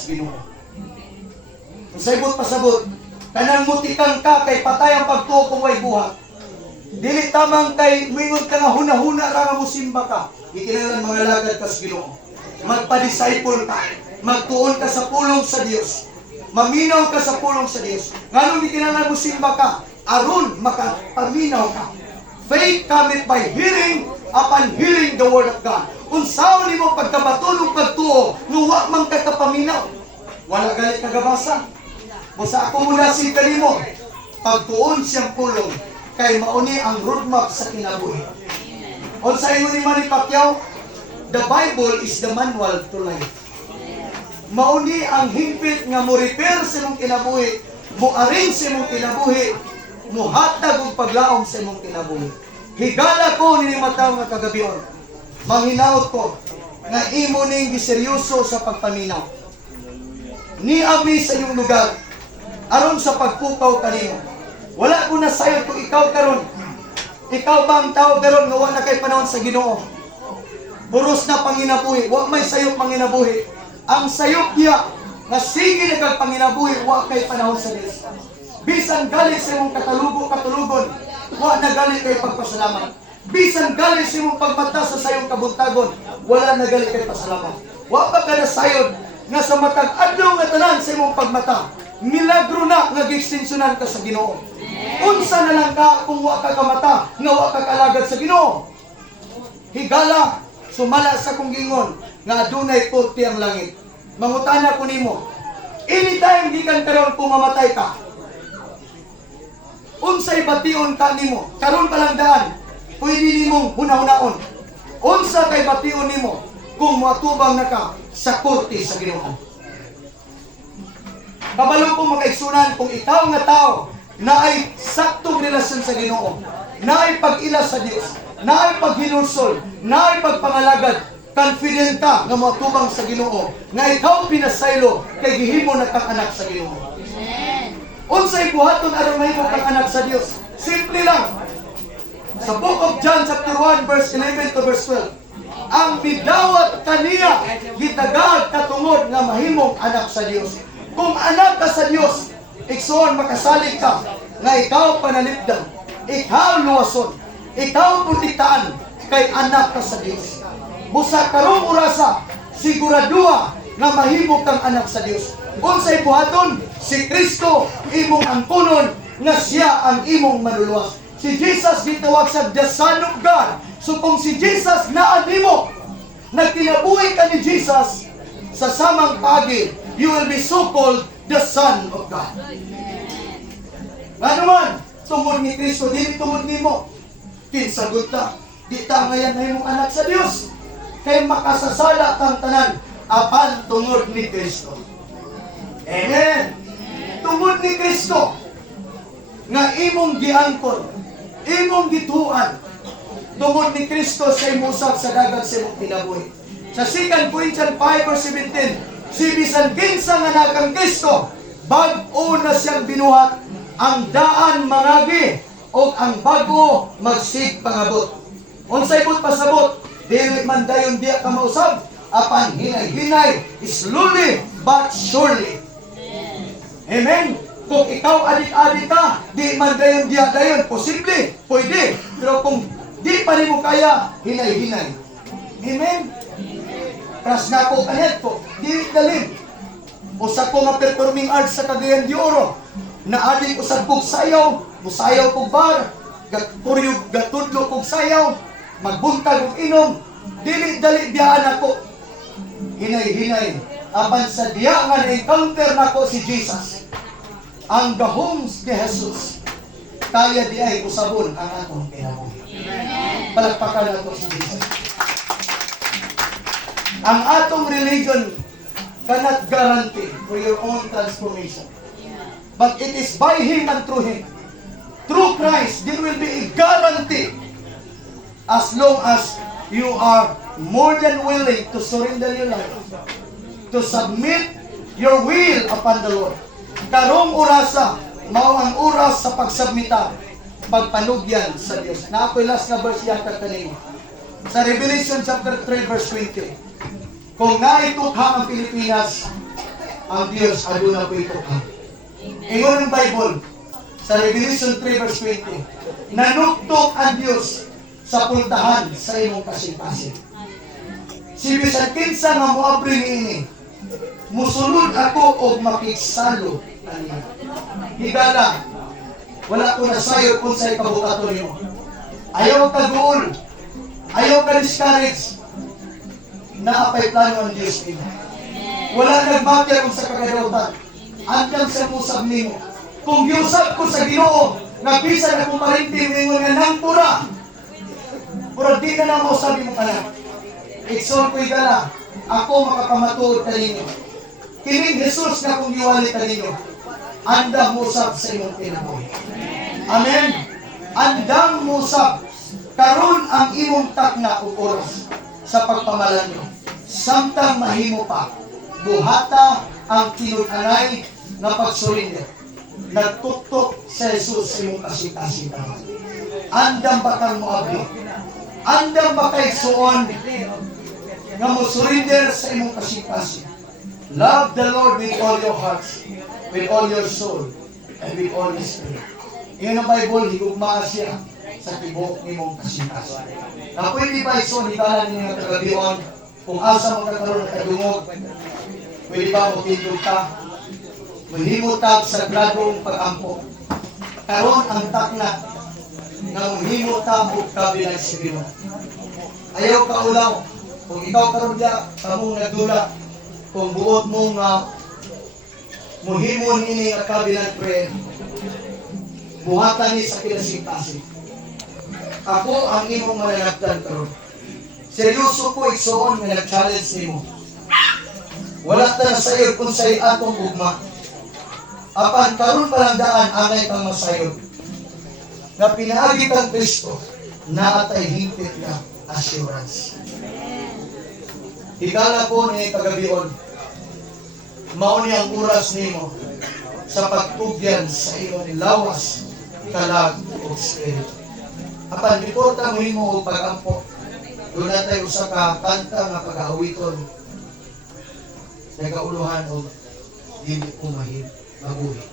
sa Ginoo. Sabot pasabot, kanang mutikang ka kay patay ang pagtuo kung way buhat. Dili tamang kay mingon ka nga huna-huna ra nga musimba ka. Ikinahanglan mga lagad ka sa Ginoo. Magpa-disciple ka. Magtuon ka sa pulong sa Dios. Maminaw ka sa pulong sa Dios. Nganong ikinahanglan musimba ka aron makapaminaw ka. Faith cometh by hearing, upon hearing the word of God. Unsaon nimo pagkabatulog pagtuo nga wa man ka kapaminaw. Wala galit kagabasa. Busa ako muna si kanimo. Pagtuon siyang pulong kay mauni ang roadmap sa kinabuhi. Unsa ingon ni Manny Pacquiao? The Bible is the manual to life. Mauni ang hingpit nga mo repair sa imong kinabuhi, mo arrange sa imong kinabuhi, mo hatag og paglaom sa imong kinabuhi. Higala ko ni mataw nga kagabion. Manghinaot ko nga imo ning giseryoso sa pagpaminaw. Ni abi sa iyong lugar aron sa pagpukaw kanimo. Wala ko na sayo kung ikaw karon. Ikaw ba ang tao karon nga wala kay panahon sa Ginoo? Buros na panginabuhi, wa may sayop panginabuhi. Ang sayop niya nga sige na kag panginabuhi, wa kay panahon sa Dios. Bisan galit sa imong katulugon, wa na galit kay pagpasalamat. Bisan galit sa imong pagmata sa sayong kabuntagon, wala na galit kay pasalamat. Wa pa ka nasayod nga sa matag adlaw nga tanan sa imong pagmata. Milagro na nga gi-extensionan ka sa Ginoo. Unsa na lang ka kung wa ka kamata, nga wa ka kalagad sa Ginoo. Higala, sumala sa kong gingon, nga adunay puti ang langit. Mangutana ko nimo, anytime gikan karon kung mamatay ka, unsay bation ka nimo, karon pa lang daan, pwede nimong huna-hunaon. Unsa kay bation nimo, kung matubang na ka sa korte sa Ginoo. Kabalo ko makaigsunan kung ikaw nga tao na ay saktong relasyon sa Ginoo, na ay pag-ila sa Dios, na ay paghinulsol, na ay pagpangalagad, confident ka nga matubang sa Ginoo, nga ikaw pinasaylo kay gihimo na kang anak sa Ginoo. Unsay buhaton aron mahimo kang anak sa Dios? Simple lang. Sa Book of John chapter 1 verse 11 to verse 12. Ang bidawat kaniya gitagad katungod nga mahimong anak sa Dios. Kung anak ka sa Dios, iksuon makasalig ka nga ikaw panalipdan, ikaw luwason, ikaw protektaan kay anak ka sa Dios. Busa karong orasa, siguradua nga mahimo kang anak sa Dios. Unsay buhaton? Si Kristo imong angkunon nga siya ang imong manuluwas. Si Jesus gitawag sa the Son of God. So kung si Jesus naa nimo, nagkinabuhi ka ni Jesus sa samang pagi, you will be so called the Son of God. Nga naman, tungod ni Kristo, dili tungod nimo. Kinsagot ta, di ta ngayon na imong anak sa Dios. Kay makasasala kang tanan apan tungod ni Kristo. Amen. Tungod ni Kristo nga imong giangkon, imong gituan. Tungod ni Kristo sa imong usab sa dagat sa imong kinabuhi. Sa 2 Corinthians 5 verse 17, si bisan kinsa nga nakang Kristo, bag-o na siyang binuhat, ang daan mangagi o ang bago magsig pangabot. Unsay but pasabot, dili man dayon diya ka mausab, apan hinay-hinay, slowly but surely. Amen. Kung ikaw adik-adik ka, di man dayon diya dayon, posible, pwede. Pero kung di pa rin mo kaya, hinay-hinay. Amen. Pras na ko kanet ko, di dalim. Usa ko nga performing arts sa Cagayan de Oro. Naadik usab kog sayaw, musayaw kog bar, gatpuryog gatudlo kog sayaw, magbuntag og inom, dili-dali biyaan ako. Hinay-hinay. Apan sa diya nga na-encounter nako si Jesus, ang gahom ni Jesus, kaya di ay usabon ang atong kinabuhi. Palakpakan nato si Jesus. Ang atong religion cannot guarantee for your own transformation. But it is by Him and through Him. Through Christ, there will be a guarantee as long as you are more than willing to surrender your life, to submit your will upon the Lord. Karong orasa, mao ang oras sa pagsubmita, pagpanugyan sa Dios. Na ako'y last na verse yata kanino. Sa Revelation chapter 3 verse 20. Kung naitukhang ang Pilipinas, ang Diyos aduna po ito ka. Ingon ang Bible sa Revelation 3 verse 20, nanuktok ang Diyos sa pultahan sa imong kasing-kasing. Si bisan kinsa nga moabri niini, musulod ako og makiksalo kaniya. Higala, wala ko na sayo kung sa'y kabukato niyo. Ayaw ka guol, ayaw ka discourage, naapay plano ang Diyos nimo. Wala nagmakya kung sa kagayawtan. Andyan sa musab nimo. Kung giusap ko sa Ginoo, nga bisan akong marintim ingon nga nang pura. Pura di na lang mo sabi mo kana. Ikson ko'y gala, ako makapamatuod kaninyo. Kining Jesus na kung giwali kaninyo, andang musab sa imong kinabuhi. Amen. Andang musab. Karon ang imong takna ug oras sa pagpamalan nyo. Samtang mahimo pa, buhata ang tinun-anay na pagsurrender. Nagtuktok sa Jesus sa imong kasing-kasingan. Andam ba kang moabli? Andam ba kay suon nga mo surrender sa imong kasing-kasing? Love the Lord with all your hearts, with all your soul, and with all your spirit. Iyon ang Bible, higugmaa siya sa tibok nimong kasing-kasing. Na pwede ba ison, hitalan niyo nga tagabion, kung asa magkakaroon ng kadungog, pwede ba mo tindog ka? Mahimutag sa gradong pag-ampo. Karon ang takna na mahimutag o kabilang sigino. Ayaw ka ulaw. Kung ikaw karon diya, kamong nagdula. Kung buot mong muhimon ini nga kabilang prayer, buhatan ni sa kinasing-kasing. Ako ang imong mananagdan karon. Seryoso ko igsoon nga nag-challenge nimo. Wala ta na sayo kung sa'y atong ugma. Apan karon palandaan angay kang masayod. Na pinaagi kang Kristo na atay hingpit na assurance. Higala po ni kagabion, mao ni ang oras nimo sa pagtugyan sa imong lawas, kalag ug espiritu. Apan importa mo himo og pag-ampo. Doon natin usa ka kanta nga pag-awiton. Nagauluhan o dili ko mabuhi.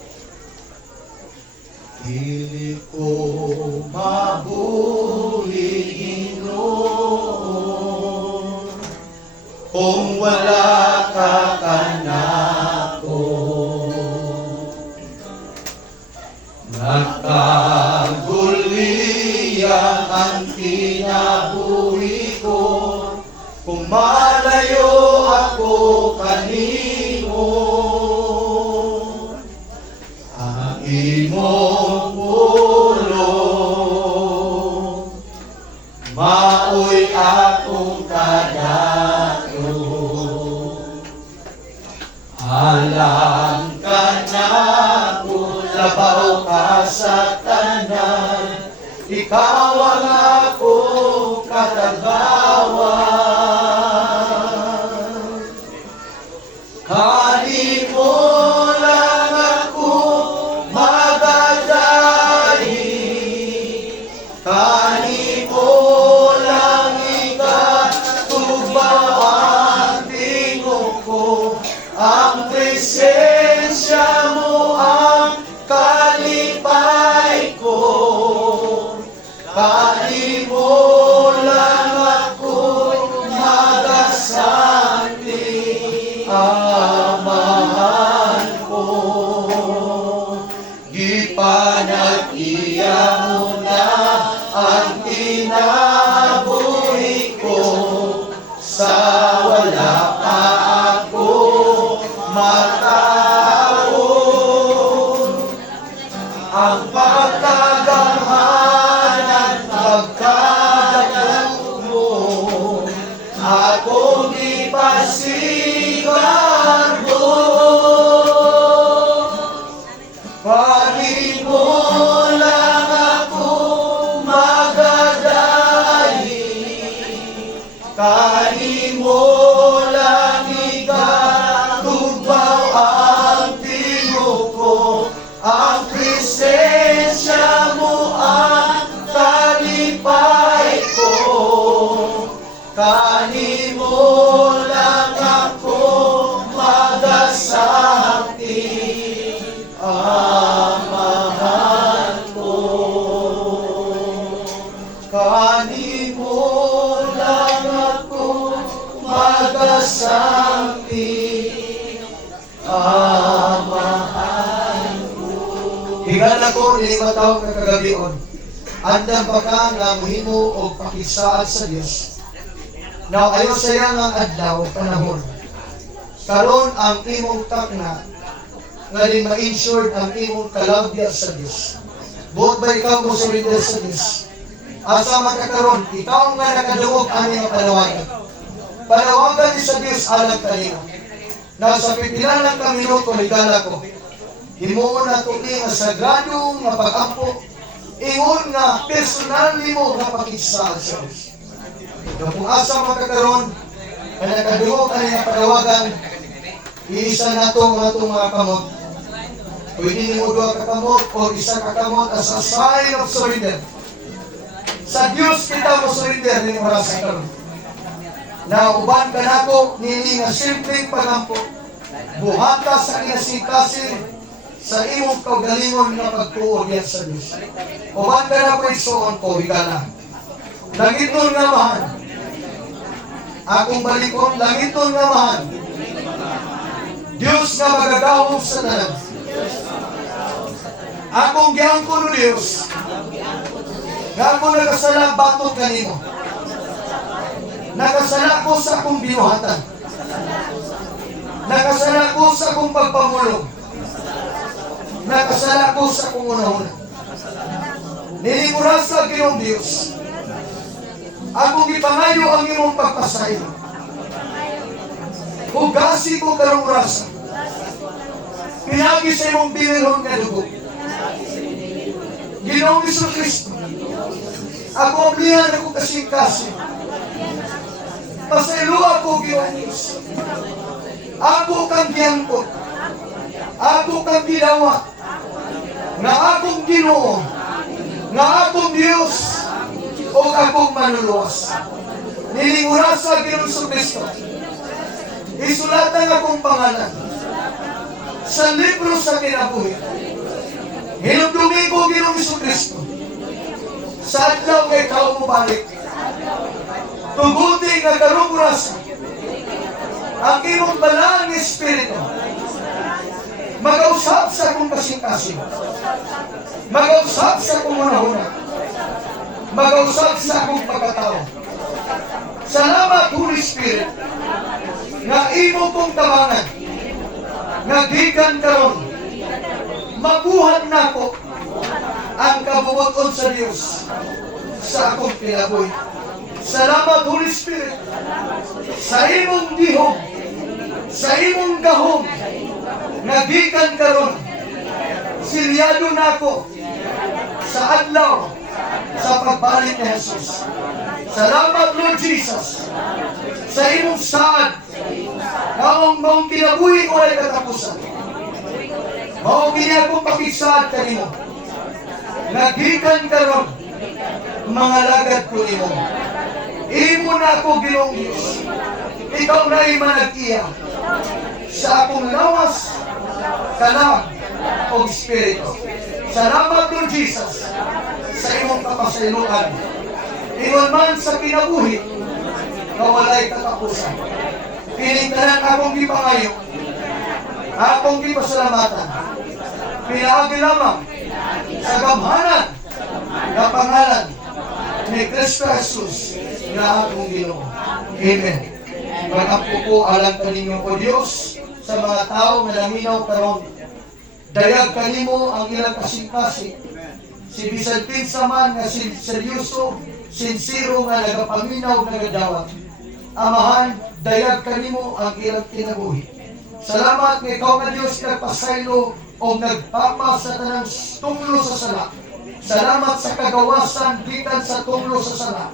Dili ko mabuhi, Ginoo, kung wala ka kanako. Nagkaguliyang ang kinabuhi ko, kung malayo ako kanimo. Ang imong pulong maoy akong kadato. Alam ka na kung labaw ka sa tanan, ikaw ang akong katagawan. Kani mo lang ako magadahi, kani mo lang ikatugbaw ang tingog ko, ang presensya mo ang kalipay ko. Kani mo lang ako magasanti, amahan ko. Gipanag-iya mo na ang kinabuhi ko, sa wala pa ako mataon. Ang pagkagamhanan pagkadagdag mo, akong ipasigar mo. Kani mo lang ako magadahi, kani mo lang ikatugbaw Higala ko, nilimataw ka kagabion. Andang baka nga muhimo o pakisaad sa Diyos. Now, ayo saya nga adlaw, panahon. Karon ang imong takna, nga din ma-insured ang imong kalabya sa Diyos. Buot ba ikaw mo surrender sa Diyos? Asa makakaroon, ikaw nga nakadungog ani nga panawagan. Panawagan ni sa Diyos alang kanino. Now, sa pipila lang ka minuto, higala ko. Himuon na tuloy nga sagrado nga pag-ampo, ingon nga personal mo nga pakisaad sa Diyos. Kung asa makakaroon, na nakadungog ani nga panawagan, iisa na itong mga kamot. Pwede mo doon kakamot o isa kakamot as a sign of surrender. Sa Diyos kita mo surrender ni oras sa karon. Nauban ka na ko, nini nga simpleng pagampo. Buhata sa kinasikasin, sa imong kaugalingon nga pagtuon yan sa Diyos. Uban ka na ko isuon ko, higala. Langiton nga mahan. Akong balikon, langiton nga mahan. Diyos nga magagawog sa tanan. Akong giyang ko no Diyos. Nga ako nakasala batok kanimo. Nakasala ko sa akong binuhatan. Nakasala ko sa akong pagpamulong. Nakasala ko sa akong una-una. Nilimurasa Ginoong Diyos. Akong ipangayo ang imong pagpasayo. Hugasi ko karong rasa. Pinagi sa imong binilhon nga dugo. Ginoong Isus Kristo. Ako ang lihan ako kasing-kasing. Pasaylo ako, Ginoong Diyos. Ako kang giyangkot. Ako kang ginawa. Nga akong Ginoo. Nga akong Diyos. O akong manuluwas. Nilingura sa Ginoong Isus Kristo. Isulatan akong pangalan sa libro sa kinabuhi. Hinumdumi ko Ginoong Isus Kristo. Sa adlaw kay ikaw mo balik. Tuguti nga karong rasa. Ang imong balang Espiritu. Mag-usap sa akong kasing-kasing. Mag-usap sa akong una-una. Mag-usap sa akong pagkatao. Salamat, Holy Spirit, nga imo kong tabangan, nga gikan karon, mabuhat na ko ang kabubuton sa Diyos sa akong kinabuhi. Salamat, Holy Spirit, sa imong dihom, sa imong gahom, nga gikan karon, silyado na ko sa adlaw, sa pagbalik ni Jesus. Salamat, Lord Jesus, sa imong saad, kaong maong kinabuhi ko ay katapusan. Maong akong pakisaad kanimo. Nagikan karon, mga lagad ko nimo. Imo na ako, Ginoong Diyos. Ikaw na imanag-iya sa akong lawas, kalam, o Espiritu. Salamat, Lord Jesus, sa imong kapasayloan. Ingon man sa kinabuhi, na walay katapusan. Piningtanan akong gipangayo, akong gipasalamatan. Pinaagi lamang sa gamhanan na pangalan ni Kristo Jesus na akong Ginoo. Amen. Pag-apo ko alang kaninyo o Diyos sa mga tao na naminaw karon. Dayag kanimo ang ilang kasing-kasing. Si Bisantin saman nga seryoso, sincero nga nagapaminaw nagadawat. Amahan, dayag kanimo ang ilang kinabuhi. Salamat nga ikaw nga Diyos nagpasaylo o nagpapa sa tanang tunglo sa sala. Salamat sa kagawasan gikan sa tunglo sa sala.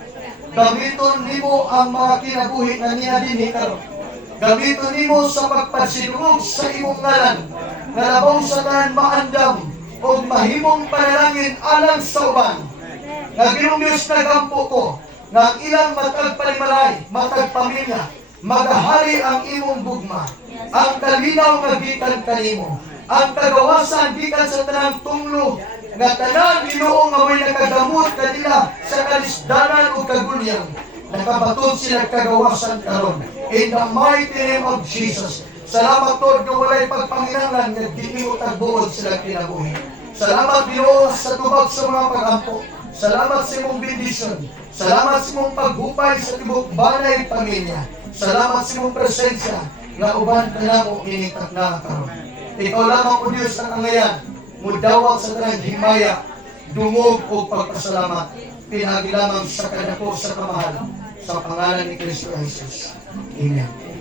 Gamiton nimo ang mga kinabuhi nga niya dinhi karon. Gamiton nimo sa pagpasidungog sa imong ngalan nga labaw sa tanan maandam o mahimong panalangin alang sa uban. Nga Ginoong Diyos nagampo ko nga ang ilang matagpalimalay, matagpamilya, magahari ang imong bugma, ang kalinaw nga gikan kanimo, ang kagawasan gikan sa tanang tunglo nga tanan Ginoo nga may nakadamot kanila sa kalisdanan o kagulyang nakabaton sila kagawasan karon. In the mighty name of Jesus, Salamat, Lord, nga walay pagpanginanglan nga diimot ang buod sila kinabuhi. Salamat, Ginoo, sa tubag sa mga pagampo. Salamat sa imong bendisyon. Salamat sa imong paghupay sa tibok banay pamilya. Salamat sa imong presensya nga uban ka na mo initak na karon. Ikaw lamang, O Diyos, ang angayan, mudawag sa tanang himaya, dungog o pagpasalamat. Pinagi lamang sa kadako sa kamahal, sa pangalan ni Kristo Jesus. Amen.